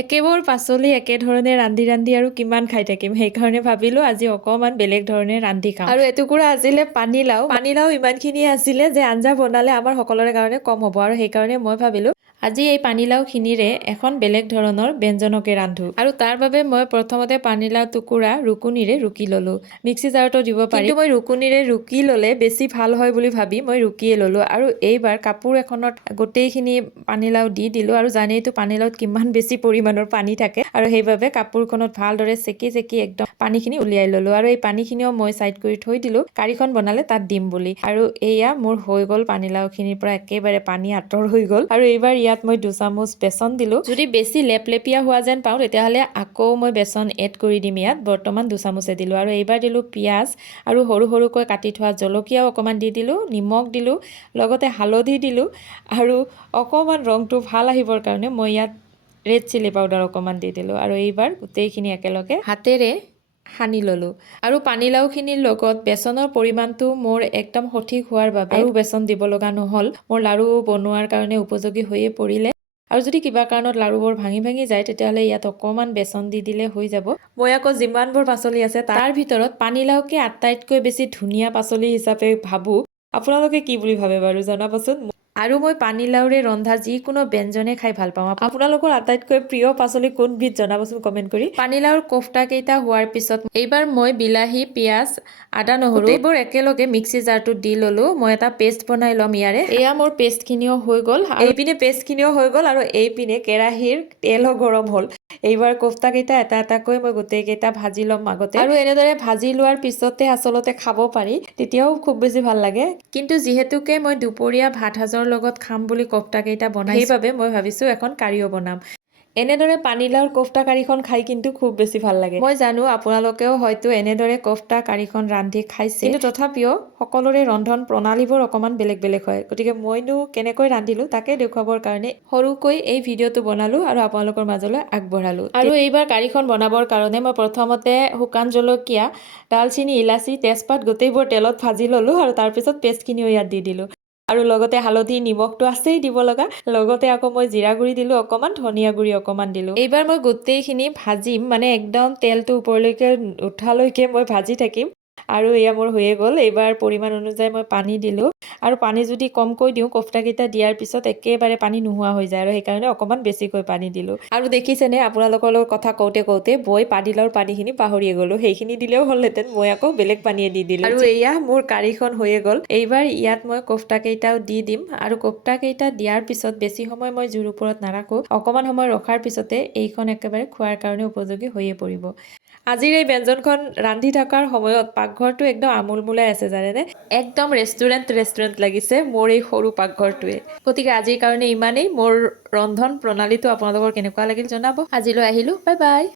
একেবোৰ পাচলি একেধৰণে ৰান্ধি ৰান্ধি আৰু কিমান খাই থাকিম, সেইকাৰণে ভাবিলোঁ আজি অকণমান বেলেগ ধৰণে ৰান্ধি খাওঁ। আৰু এটুকুৰা আছিলে পানীলাও ইমানখিনি আছিলে যে আঞ্জা বনালে আমাৰ সকলোৰে কাৰণে কম হ'ব, আৰু সেইকাৰণে মই ভাবিলোঁ আজি এই পানীলাওখিনিৰে এখন বেলেগ ধৰণৰ ব্যঞ্জনকে ৰান্ধো। আৰু তাৰ বাবে মই প্ৰথমতে পানীলাও টুকুৰা ৰুকুনিৰে ৰুকি ল'লোঁ। মিক্সি জাৰতো দিব পাৰি, কিন্তু মই ৰুকুনিৰে ৰুকি ল'লে বেছি ভাল হয় বুলি ভাবি মই ৰুকিয়ে ল'লোঁ। আৰু এইবাৰ কাপোৰ এখনত গোটেইখিনি পানীলাও দি দিলোঁ, আৰু জানেইতো পানীলাওত কিমান বেছি পৰিমাণৰ পানী থাকে, আৰু সেইবাবে কাপোৰখনত ভালদৰে চেকি একদম পানীখিনি উলিয়াই ল'লোঁ। আৰু এই পানীখিনিও মই ছাইড কৰি থৈ দিলোঁ কাৰীখন বনালে তাত দিম বুলি। আৰু এয়া মোৰ হৈ গ'ল, পানীলাওখিনিৰ পৰা একেবাৰে পানী আঁতৰ হৈ গ'ল। আৰু এইবাৰ ইয়াত মই 2 চামুচ বেচন দিলোঁ। যদি বেছি লেপলেপীয়া হোৱা যেন পাওঁ তেতিয়াহ'লে আকৌ মই বেচন এড কৰি দিম। ইয়াত বৰ্তমান 2 চামুচে দিলোঁ। আৰু এইবাৰ দিলোঁ পিঁয়াজ, আৰু সৰু সৰুকৈ কাটি থোৱা জলকীয়াও অকণমান দি দিলোঁ, নিমখ দিলোঁ, লগতে হালধি দিলোঁ, আৰু অকণমান ৰংটো ভাল আহিবৰ কাৰণে মই ইয়াত ৰেড চিলি পাউডাৰ অকণমান দি দিলোঁ। আৰু এইবাৰ গোটেইখিনি একেলগে হাতেৰে সানি ল'লোঁ। আৰু পানীলাওখিনিৰ লগত বেচনৰ পৰিমাণটো মোৰ একদম সঠিক হোৱাৰ বাবে আৰু বেচন দিব লগা নহ'ল। মোৰ লাড়ু বনোৱাৰ কাৰণে উপযোগী হৈয়ে পৰিলে। আৰু যদি কিবা কাৰণত লাড়ুবোৰ ভাঙি যায় তেতিয়াহ'লে ইয়াত অকণমান বেচন দি দিলে হৈ যাব। মই আকৌ যিমানবোৰ পাচলি আছে তাৰ ভিতৰত পানীলাওকে আটাইতকৈ বেছি ধুনীয়া পাচলি হিচাপে ভাবোঁ। আপোনালোকে কি বুলি ভাবে বাৰু জনাবচোন। আৰু মই পানীলাওৰে ৰন্ধা যিকোনো ব্যঞ্জনে খাই ভাল পাওঁ। আপোনালোকৰ আটাইতকৈ প্ৰিয় পাচলি কোনবিধ জনাবচোন কমেণ্ট কৰি। পানীলাওৰ কোফটাকেইটা হোৱাৰ পিছত এইবাৰ মই বিলাহী, পিঁয়াজ, আদা, নহৰু এইবোৰ একেলগে মিক্সি জাৰটোত দি ল'লোঁ। মই এটা পেষ্ট বনাই ল'ম ইয়াৰে। এয়া মোৰ পেষ্টখিনিও হৈ গ'ল, এইপিনে পেষ্টখিনিও হৈ গ'ল, আৰু এইপিনে কেৰাহীৰ তেলো গৰম হ'ল। এইবাৰ কোফটাকেইটা এটা এটাকৈ মই গোটেইকেইটা ভাজি ল'ম আগতে। আৰু এনেদৰে ভাজি লোৱাৰ পিছতে আচলতে খাব পাৰি, তেতিয়াও খুব বেছি ভাল লাগে। কিন্তু যিহেতুকে মই দুপৰীয়া ভাত সাজৰ লগত খাম বুলি কোফটাকেইটা বনাইছোঁ, সেইবাবে মই ভাবিছোঁ এখন কাৰিও বনাম। এনেদৰে পানীলাওৰ কোফটা কাৰীখন খাই কিন্তু খুব বেছি ভাল লাগে। মই জানো আপোনালোকেও হয়তো এনেদৰে কোফটা কাৰীখন ৰান্ধি খাইছে, কিন্তু তথাপিও সকলোৰে ৰন্ধন প্ৰণালীবোৰ অকণমান বেলেগ বেলেগ হয়। গতিকে মইনো কেনেকৈ ৰান্ধিলোঁ তাকে দেখুৱাবৰ কাৰণে সৰুকৈ এই ভিডিঅ'টো বনালোঁ আৰু আপোনালোকৰ মাজলৈ আগবঢ়ালোঁ। আৰু এইবাৰ কাৰীখন বনাবৰ কাৰণে মই প্ৰথমতে শুকান জলকীয়া, ডালচেনি, ইলাচি, তেজপাত গোটেইবোৰ তেলত ভাজি ল'লোঁ, আৰু তাৰপিছত পেষ্টখিনিও ইয়াত দি দিলোঁ। আৰু লগতে হালধি, নিমখটো আছেই দিব লগা, লগতে আকৌ মই জিৰা গুড়ি দিলোঁ অকণমান, ধনিয়া গুড়ি অকণমান দিলোঁ। এইবাৰ মই গোটেইখিনি ভাজিম, মানে একদম তেলটো ওপৰলৈকে উঠালৈকে মই ভাজি থাকিম। আৰু এয়া মোৰ হৈয়ে গ'ল। এইবাৰ পৰিমাণ অনুযায়ী মই পানী দিলোঁ, আৰু পানী যদি কমকৈ দিওঁ কোফটাকেইটা দিয়াৰ পিছত একেবাৰে পানী নোহোৱা হৈ যায়, আৰু সেইকাৰণে অকণমান বেছিকৈ পানী দিলোঁ। আৰু দেখিছেনে আপোনালোকৰ লগত কথা কওঁতে মই পানীলাওৰ পানীখিনি পাহৰিয়ে গ'লোঁ। সেইখিনি দিলেও হ'লহেঁতেন, মই আকৌ বেলেগ পানীয়ে দি দিলোঁ। আৰু এয়া মোৰ কাৰীখন হৈয়ে গ'ল। এইবাৰ ইয়াত মই কোফটাকেইটাও দি দিম, আৰু কোফটাকেইটা দিয়াৰ পিছত বেছি সময় মই জুইৰ ওপৰত নাৰাখোঁ। অকণমান সময় ৰখাৰ পিছতে এইখন একেবাৰে খোৱাৰ কাৰণে উপযোগী হৈয়ে পৰিব। আজিৰ এই ব্যঞ্জনখন ৰান্ধি থকাৰ সময়ত পাকঘৰটো একদম আমোলমোলাই আছে জানেনে। একদম ৰেষ্টুৰেণ্ট লাগিছে মোৰ এই সৰু পাকঘৰটোৱে। গতিকে আজিৰ কাৰণে ইমানেই। মোৰ ৰন্ধন প্ৰণালীটো আপোনালোকৰ কেনেকুৱা লাগিল জনাব। আজিলৈ আহিলোঁ, বাই বাই।